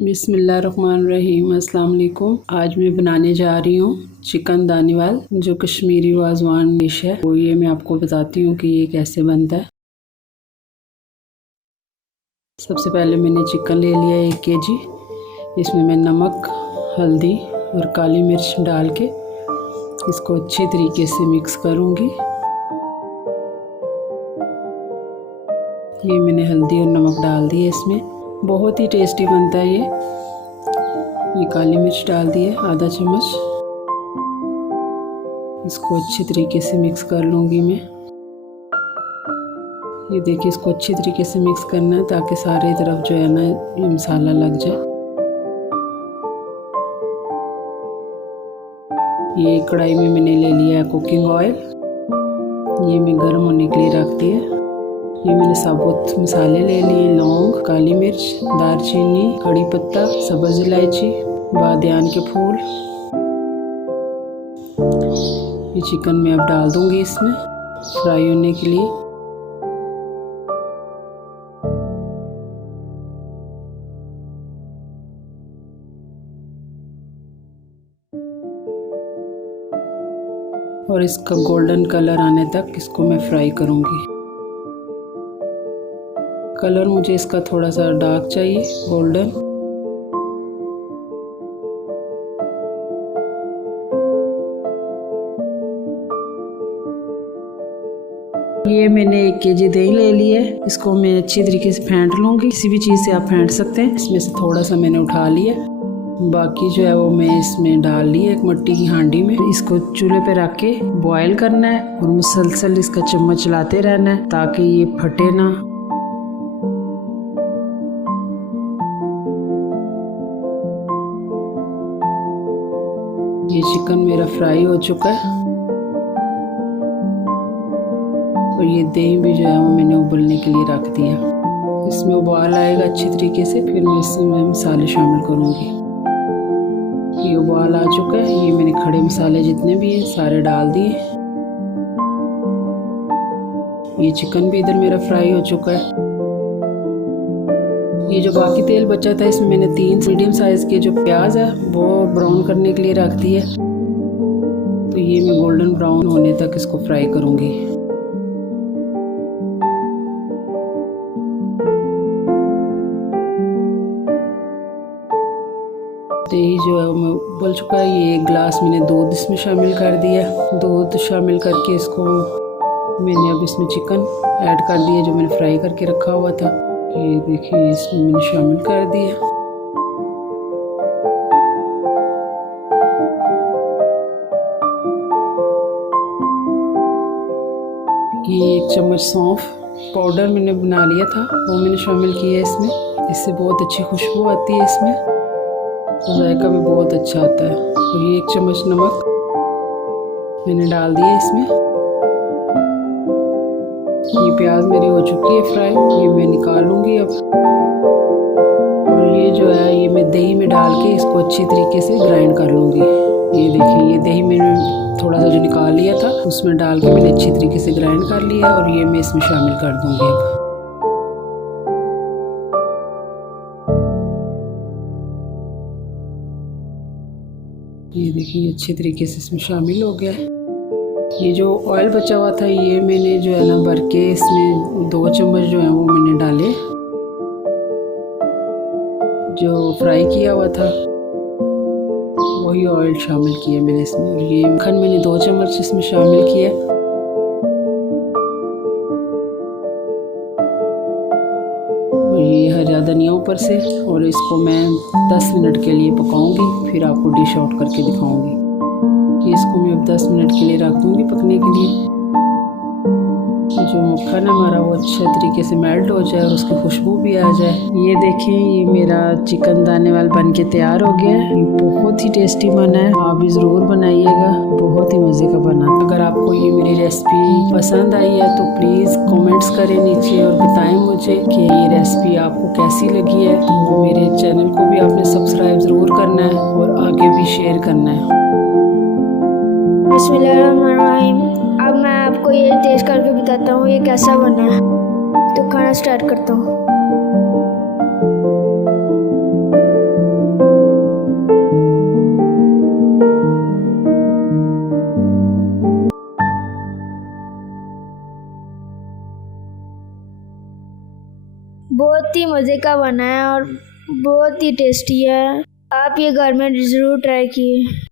बिस्मिल्लाहिर्रहमानिर्रहीम। अस्सलाम वालेकुम। आज मैं बनाने जा रही हूँ चिकन दानेवाल, जो कश्मीरी वाज़वान डिश है। वो ये मैं आपको बताती हूँ कि ये कैसे बनता है। सबसे पहले मैंने चिकन ले लिया 1 kg। इसमें मैं नमक, हल्दी और काली मिर्च डाल के इसको अच्छे तरीके से मिक्स करूँगी। ये मैंने हल्दी और नमक डाल दिए इसमें। बहुत ही टेस्टी बनता है ये काली मिर्च डाल दिए आधा चम्मच। इसको अच्छे तरीके से मिक्स कर लूँगी मैं। ये देखिए, इसको अच्छे तरीके से मिक्स करना है ताकि सारे तरफ जो है ना ये मसाला लग जाए। ये कढ़ाई में मैंने ले लिया है कुकिंग ऑयल। ये मैं गर्म होने के लिए रख दिया। ये मैंने साबुत मसाले ले लिए, लौंग, काली मिर्च, दालचीनी, कड़ी पत्ता, सब्ज़ इलायची, बादियान के फूल। ये चिकन मैं अब डाल दूंगी इसमें फ्राई होने के लिए। और इसका गोल्डन कलर आने तक इसको मैं फ्राई करूंगी। कलर मुझे इसका थोड़ा सा डार्क चाहिए, गोल्डन। ये मैंने 1 kg दही ले ली है। इसको मैं अच्छी तरीके से फेंट लूँगी। किसी भी चीज़ से आप फेंट सकते हैं। इसमें से थोड़ा सा मैंने उठा लिया, बाकी जो है वो मैं इसमें डाल ली है एक मिट्टी की हांडी में। इसको चूल्हे पे रख के बॉयल करना है और मुसलसल इसका चम्मच चलाते रहना है ताकि ये फटे ना। ये चिकन मेरा फ्राई हो चुका है और ये दही भी जो है वो मैंने उबलने के लिए रख दिया। इसमें उबाल आएगा अच्छी तरीके से, फिर मैं इसमें मसाले शामिल करूँगी। ये उबाल आ चुका है। ये मैंने खड़े मसाले जितने भी हैं सारे डाल दिए। ये चिकन भी इधर मेरा फ्राई हो चुका है। ये जो बाकी तेल बचा था इसमें मैंने 3 मीडियम साइज़ के जो प्याज है वो ब्राउन करने के लिए रख दिए। तो ये मैं गोल्डन ब्राउन होने तक इसको फ्राई करूँगी। दही जो है वो उबल चुका है। ये 1 गिलास मैंने दूध इसमें शामिल कर दिया। दूध शामिल करके इसको मैंने अब इसमें चिकन ऐड कर दिया जो मैंने फ्राई करके रखा हुआ था। ये देखिए, इसमें मैंने शामिल कर दिया। ये 1 चम्मच सौंफ पाउडर मैंने बना लिया था, वो मैंने शामिल किया इसमें। इससे बहुत अच्छी खुशबू आती है इसमें, जायका भी बहुत अच्छा आता है। और ये 1 चम्मच नमक मैंने डाल दिया इसमें। ये प्याज मेरी हो चुकी है फ्राई, ये मैं निकाल लूँगी अब। और ये जो है ये मैं दही में डाल के इसको अच्छी तरीके से ग्राइंड कर लूँगी। ये देखिए, ये दही मैंने थोड़ा सा जो निकाल लिया था उसमें डाल के मैंने अच्छी तरीके से ग्राइंड कर लिया और ये मैं इसमें शामिल कर दूँगी अब। ये देखिए, अच्छे तरीके से इसमें शामिल हो गया है। ये जो ऑयल बचा हुआ था ये मैंने जो है ना भर के इसमें 2 चम्मच जो है वो मैंने डाले, जो फ्राई किया हुआ था वही ऑयल शामिल किया मैंने इसमें। और ये मक्खन मैंने 2 चम्मच इसमें शामिल किया। और ये हरा धनिया ऊपर से। और इसको मैं 10 मिनट के लिए पकाऊंगी, फिर आपको डिश आउट करके दिखाऊंगी। इसको मैं अब 10 मिनट के लिए रख दूंगी पकने के लिए। जो मक्खन है हमारा वो अच्छे तरीके से मेल्ट हो जाए और उसकी खुशबू भी आ जाए। ये देखें, ये मेरा चिकन दानेवाल बन के तैयार हो गया है। बहुत ही टेस्टी बना है, आप भी ज़रूर बनाइएगा, बहुत ही मज़े का बना। अगर आपको ये मेरी रेसिपी पसंद आई है तो प्लीज़ कमेंट्स करें नीचे और बताएं मुझे कि ये रेसिपी आपको कैसी लगी है। तो मेरे चैनल को भी आपने सब्सक्राइब ज़रूर करना है और आगे भी शेयर करना है। बिस्मिल्लाहिर्रहमानिर्रहीम। अब मैं आपको ये टेस्ट करके बताता हूँ ये कैसा बना है। तो खाना स्टार्ट करता हूँ। बहुत ही मज़े का बना है और बहुत ही टेस्टी है। आप ये घर में ज़रूर ट्राई कीजिए।